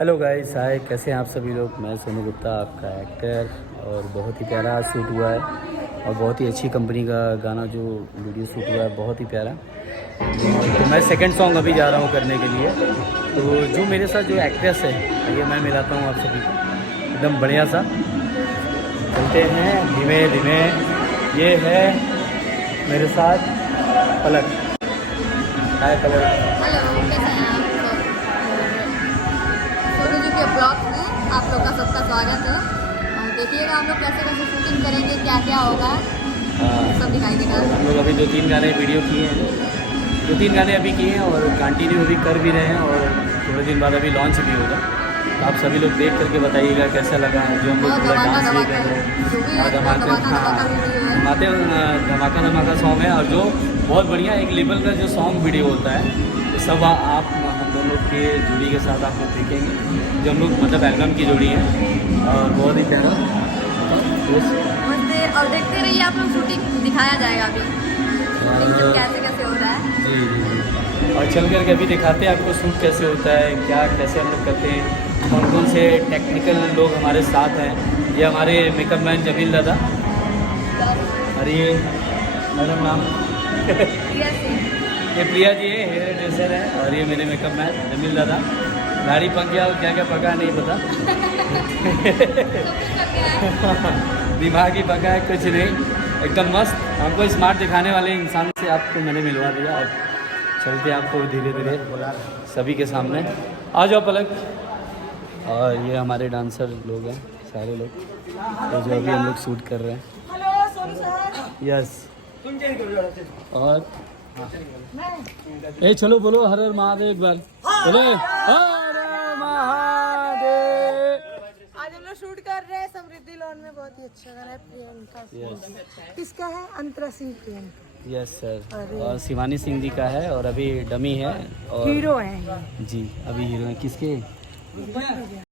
Hello guys, हाय, कैसे हैं आप सभी लोग। मैं सोनू गुप्ता, आपका एक्टर। और बहुत ही प्यारा शूट हुआ है और बहुत ही अच्छी कंपनी का गाना जो वीडियो शूट हुआ है, बहुत ही प्यारा। तो मैं सेकंड सॉन्ग अभी जा रहा हूँ करने के लिए। तो जो मेरे साथ जो एक्ट्रेस है, ये मैं मिलाता हूँ आप सभी को एकदम बढ़िया सा। चलते हैं धीमे धीमे। ये है मेरे साथ पलक। हाय पलक। हेलो, कैसे हैं आप सब? सोनू जी के ब्लॉग में आप लोग का सबका स्वागत है। और देखिएगा हम लोग कैसे कैसे शूटिंग करेंगे, क्या क्या होगा, सब दिखाई देगा। हम लोग अभी 2-3 गाने वीडियो किए हैं, 2-3 गाने अभी किए हैं और कंटिन्यू अभी कर भी रहे हैं और थोड़े दिन बाद अभी लॉन्च भी होगा। तो आप सभी लोग देख करके बताइएगा कैसा लगा जो हम लोग पूरा डांस भी कर रहे हैं। और धमाका धमाका सॉन्ग है। और जो बहुत बढ़िया एक लेवल का जो सॉन्ग वीडियो होता है, तो सब आप हम दोनों के जोड़ी के साथ आप लोग देखेंगे, जो हम लोग मतलब एल्बम की जोड़ी है और बहुत ही प्यारा। और देखते रहिए आप लोग, शूटिंग दिखाया जाएगा अभी शूटिंग कैसे कैसे हो रहा है। जी। और चल करके अभी दिखाते हैं आपको शूट कैसे होता है, क्या कैसे हम लोग करते हैं, कौन कौन से टेक्निकल लोग हमारे साथ हैं। ये हमारे मेकअप मैन जमील दादा, और ये मैडम नाम ये प्रिया जी है, हेयर ड्रेसर है। और ये मेरे मेकअप मैन जमील दादा। गाड़ी पक गया और क्या क्या पका नहीं पता। दिमाग ही पका है, कुछ नहीं, एकदम मस्त। हमको स्मार्ट दिखाने वाले इंसान से आपको मैंने मिलवा दिया। और चलते आपको धीरे धीरे सभी के सामने। आ जाओ पलक। और ये हमारे डांसर लोग हैं, सारे लोग, तो जो अभी हम लोग शूट कर रहे हैं। यस। और ए चलो बोलो हर हर महादेव एक बार। बोले हर हर महादेव। आज हम लोग शूट कर रहे हैं समृद्धि लॉन में। बहुत ही अच्छा गाना है प्रियंका। किसका है? अंतरा सिंह प्रियंका। Yes sir. और शिवानी सिंह जी का है और अभी डमी है और हीरो है जी, अभी हीरो है किसके?